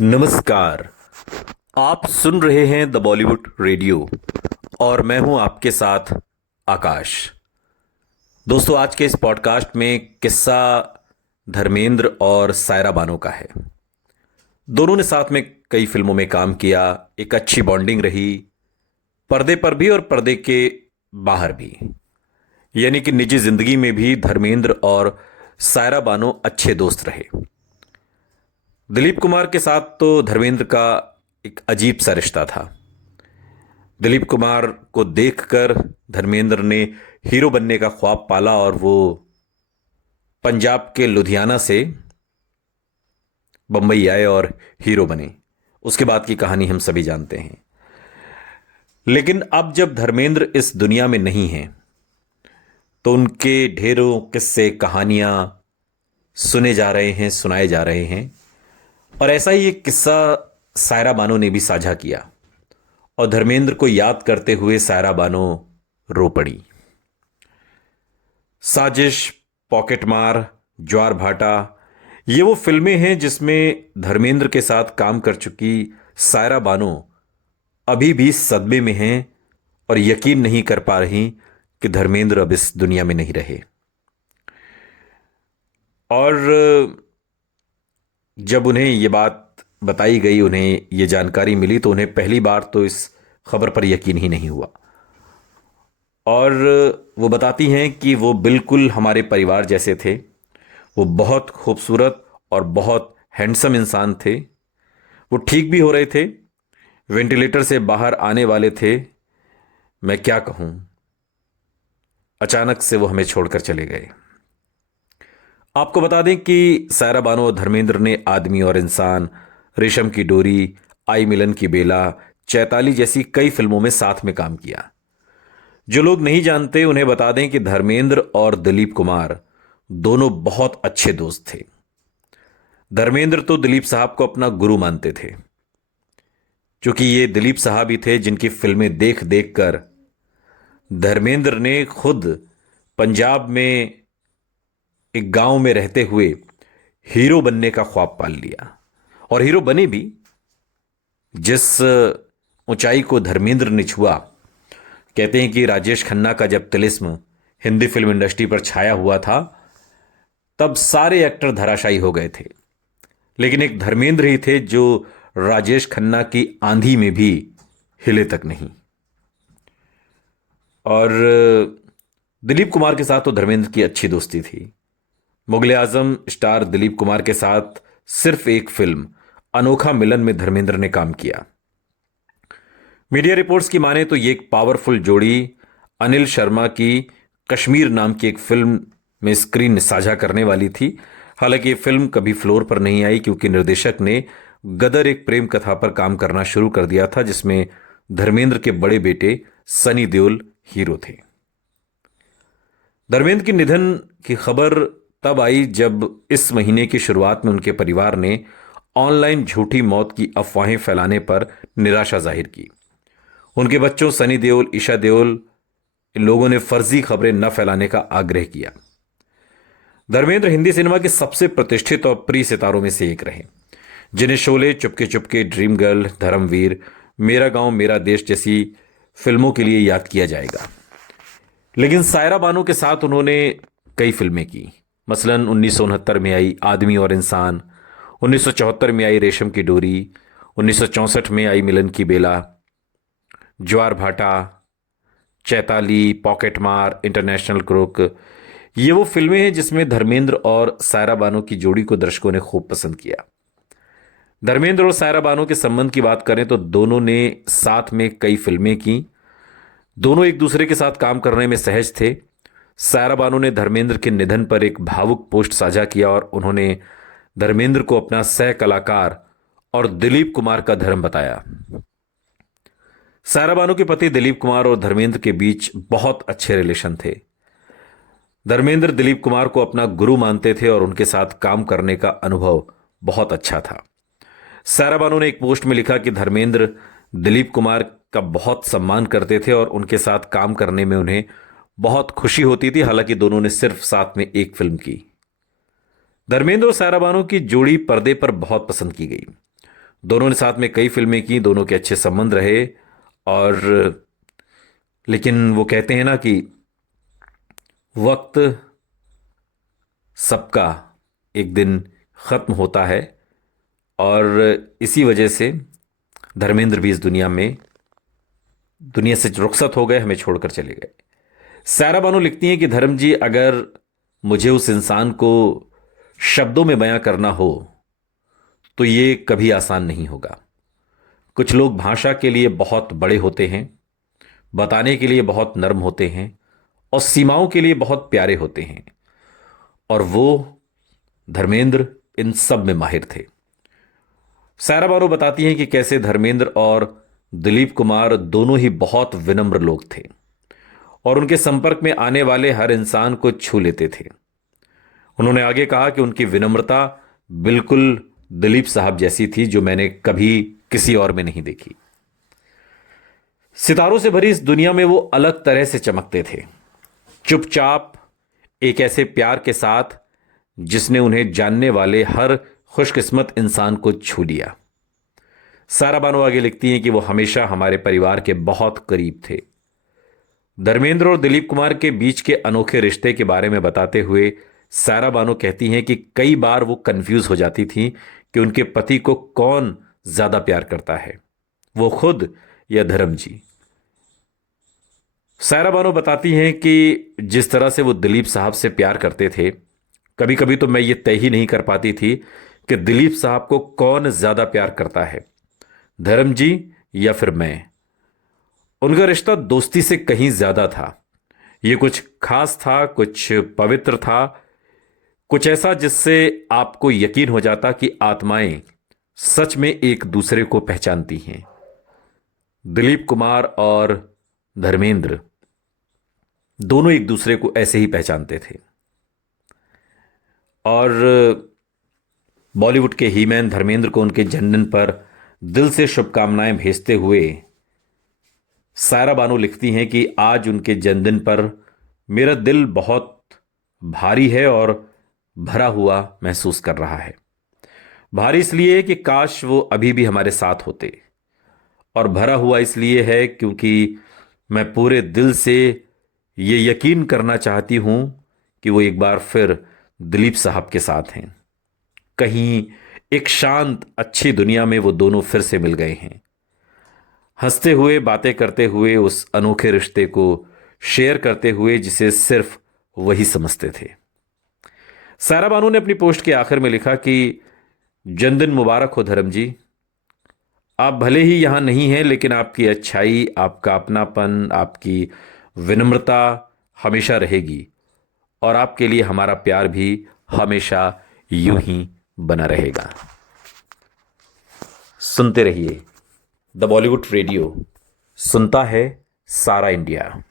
नमस्कार। आप सुन रहे हैं द बॉलीवुड रेडियो और मैं हूं आपके साथ आकाश। दोस्तों, आज के इस पॉडकास्ट में किस्सा धर्मेंद्र और सायरा बानो का है। दोनों ने साथ में कई फिल्मों में काम किया, एक अच्छी बॉन्डिंग रही, पर्दे पर भी और पर्दे के बाहर भी। यानी कि निजी जिंदगी में भी धर्मेंद्र और सायरा बानो अच्छे दोस्त रहे। दिलीप कुमार के साथ तो धर्मेंद्र का एक अजीब सा रिश्ता था। दिलीप कुमार को देखकर धर्मेंद्र ने हीरो बनने का ख्वाब पाला और वो पंजाब के लुधियाना से बंबई आए और हीरो बने। उसके बाद की कहानी हम सभी जानते हैं। लेकिन अब जब धर्मेंद्र इस दुनिया में नहीं हैं, तो उनके ढेरों किस्से कहानियां सुने जा रहे हैं, सुनाए जा रहे हैं। और ऐसा ही एक किस्सा सायरा बानो ने भी साझा किया और धर्मेंद्र को याद करते हुए सायरा बानो रो पड़ी। साजिश, पॉकेटमार, ज्वार भाटा, ये वो फिल्में हैं जिसमें धर्मेंद्र के साथ काम कर चुकी सायरा बानो अभी भी सदमे में हैं और यकीन नहीं कर पा रही कि धर्मेंद्र अब इस दुनिया में नहीं रहे। और जब उन्हें ये बात बताई गई, उन्हें ये जानकारी मिली, तो उन्हें पहली बार तो इस खबर पर यकीन ही नहीं हुआ। और वो बताती हैं कि वो बिल्कुल हमारे परिवार जैसे थे। वो बहुत खूबसूरत और बहुत हैंडसम इंसान थे। वो ठीक भी हो रहे थे, वेंटिलेटर से बाहर आने वाले थे। मैं क्या कहूं, अचानक से वो हमें छोड़कर चले गए। आपको बता दें कि सायरा बानो और धर्मेंद्र ने आदमी और इंसान, रेशम की डोरी, आई मिलन की बेला, चैताली जैसी कई फिल्मों में साथ में काम किया। जो लोग नहीं जानते उन्हें बता दें कि धर्मेंद्र और दिलीप कुमार दोनों बहुत अच्छे दोस्त थे। धर्मेंद्र तो दिलीप साहब को अपना गुरु मानते थे, क्योंकि ये दिलीप साहब ही थे जिनकी फिल्में देख देख कर धर्मेंद्र ने खुद पंजाब में एक गांव में रहते हुए हीरो बनने का ख्वाब पाल लिया और हीरो बने भी। जिस ऊंचाई को धर्मेंद्र ने छुआ, कहते हैं कि राजेश खन्ना का जब तिलिस्म हिंदी फिल्म इंडस्ट्री पर छाया हुआ था, तब सारे एक्टर धराशायी हो गए थे। लेकिन एक धर्मेंद्र ही थे जो राजेश खन्ना की आंधी में भी हिले तक नहीं। और दिलीप कुमार के साथ तो धर्मेंद्र की अच्छी दोस्ती थी। मुगले आजम स्टार दिलीप कुमार के साथ सिर्फ एक फिल्म अनोखा मिलन में धर्मेंद्र ने काम किया। मीडिया रिपोर्ट्स की माने तो ये एक पावरफुल जोड़ी अनिल शर्मा की कश्मीर नाम की एक फिल्म में स्क्रीन साझा करने वाली थी। हालांकि ये फिल्म कभी फ्लोर पर नहीं आई, क्योंकि निर्देशक ने गदर एक प्रेम कथा पर काम करना शुरू कर दिया था, जिसमें धर्मेंद्र के बड़े बेटे सनी देओल हीरो थे। धर्मेंद्र के निधन की खबर तब आई जब इस महीने की शुरुआत में उनके परिवार ने ऑनलाइन झूठी मौत की अफवाहें फैलाने पर निराशा जाहिर की। उनके बच्चों सनी देओल, ईशा देओल, इन लोगों ने फर्जी खबरें न फैलाने का आग्रह किया। धर्मेंद्र हिंदी सिनेमा के सबसे प्रतिष्ठित और प्रिय सितारों में से एक रहे, जिन्हें शोले, चुपके चुपके, ड्रीम गर्ल, धर्मवीर, मेरा गांव मेरा देश जैसी फिल्मों के लिए याद किया जाएगा। लेकिन सायरा बानो के साथ उन्होंने कई फिल्में की। मसलन 1969 में आई आदमी और इंसान, 1974 में आई रेशम की डोरी, 1964 में आई मिलन की बेला, ज्वार भाटा, चैताली, पॉकेटमार, इंटरनेशनल क्रुक। ये वो फिल्में हैं जिसमें धर्मेंद्र और सायरा बानो की जोड़ी को दर्शकों ने खूब पसंद किया। धर्मेंद्र और सायरा बानो के संबंध की बात करें तो दोनों ने साथ में कई फिल्में की। दोनों एक दूसरे के साथ काम करने में सहज थे। सायरा बानो ने धर्मेंद्र के निधन पर एक भावुक पोस्ट साझा किया और उन्होंने धर्मेंद्र को अपना सह कलाकार और दिलीप कुमार का धर्म बताया। सायरा बानो के पति दिलीप कुमार और धर्मेंद्र के बीच बहुत अच्छे रिलेशन थे। धर्मेंद्र दिलीप कुमार को अपना गुरु मानते थे और उनके साथ काम करने का अनुभव बहुत अच्छा था। सायरा बानो ने एक पोस्ट में लिखा कि धर्मेंद्र दिलीप कुमार का बहुत सम्मान करते थे और उनके साथ काम करने में उन्हें बहुत खुशी होती थी। हालांकि दोनों ने सिर्फ साथ में एक फिल्म की। धर्मेंद्र और सायरा बानो की जोड़ी पर्दे पर बहुत पसंद की गई। दोनों ने साथ में कई फिल्में की, दोनों के अच्छे संबंध रहे। और लेकिन वो कहते हैं ना कि वक्त सबका एक दिन खत्म होता है, और इसी वजह से धर्मेंद्र भी इस दुनिया से रुखसत हो गए, हमें छोड़कर चले गए। सायरा बानो लिखती हैं कि धर्म जी, अगर मुझे उस इंसान को शब्दों में बयां करना हो तो ये कभी आसान नहीं होगा। कुछ लोग भाषा के लिए बहुत बड़े होते हैं, बताने के लिए बहुत नर्म होते हैं, और सीमाओं के लिए बहुत प्यारे होते हैं, और वो धर्मेंद्र इन सब में माहिर थे। सायरा बानो बताती हैं कि कैसे धर्मेंद्र और दिलीप कुमार दोनों ही बहुत विनम्र लोग थे और उनके संपर्क में आने वाले हर इंसान को छू लेते थे। उन्होंने आगे कहा कि उनकी विनम्रता बिल्कुल दिलीप साहब जैसी थी, जो मैंने कभी किसी और में नहीं देखी। सितारों से भरी इस दुनिया में वो अलग तरह से चमकते थे, चुपचाप, एक ऐसे प्यार के साथ जिसने उन्हें जानने वाले हर खुशकिस्मत इंसान को छू लिया। सायरा बानो आगे लिखती हैं कि वो हमेशा हमारे परिवार के बहुत करीब थे। धर्मेंद्र और दिलीप कुमार के बीच के अनोखे रिश्ते के बारे में बताते हुए सायरा बानो कहती हैं कि कई बार वो कंफ्यूज हो जाती थी कि उनके पति को कौन ज्यादा प्यार करता है, वो खुद या धर्म जी। सायरा बानो बताती हैं कि जिस तरह से वो दिलीप साहब से प्यार करते थे, कभी कभी तो मैं ये तय ही नहीं कर पाती थी कि दिलीप साहब को कौन ज्यादा प्यार करता है, धर्म जी या फिर मैं। उनका रिश्ता दोस्ती से कहीं ज्यादा था। ये कुछ खास था, कुछ पवित्र था, कुछ ऐसा जिससे आपको यकीन हो जाता कि आत्माएं सच में एक दूसरे को पहचानती हैं। दिलीप कुमार और धर्मेंद्र दोनों एक दूसरे को ऐसे ही पहचानते थे। और बॉलीवुड के हीमैन धर्मेंद्र को उनके जन्मदिन पर दिल से शुभकामनाएं भेजते हुए सायरा बानो लिखती हैं कि आज उनके जन्मदिन पर मेरा दिल बहुत भारी है और भरा हुआ महसूस कर रहा है। भारी इसलिए कि काश वो अभी भी हमारे साथ होते, और भरा हुआ इसलिए है क्योंकि मैं पूरे दिल से ये यकीन करना चाहती हूं कि वो एक बार फिर दिलीप साहब के साथ हैं। कहीं एक शांत अच्छी दुनिया में वो दोनों फिर से मिल गए हैं, हंसते हुए, बातें करते हुए, उस अनोखे रिश्ते को शेयर करते हुए जिसे सिर्फ वही समझते थे। सायरा बानो ने अपनी पोस्ट के आखिर में लिखा कि जन्मदिन मुबारक हो धर्म जी। आप भले ही यहां नहीं हैं, लेकिन आपकी अच्छाई, आपका अपनापन, आपकी विनम्रता हमेशा रहेगी, और आपके लिए हमारा प्यार भी हमेशा यूं ही बना रहेगा। सुनते रहिए द बॉलीवुड रेडियो, सुनता है सारा इंडिया।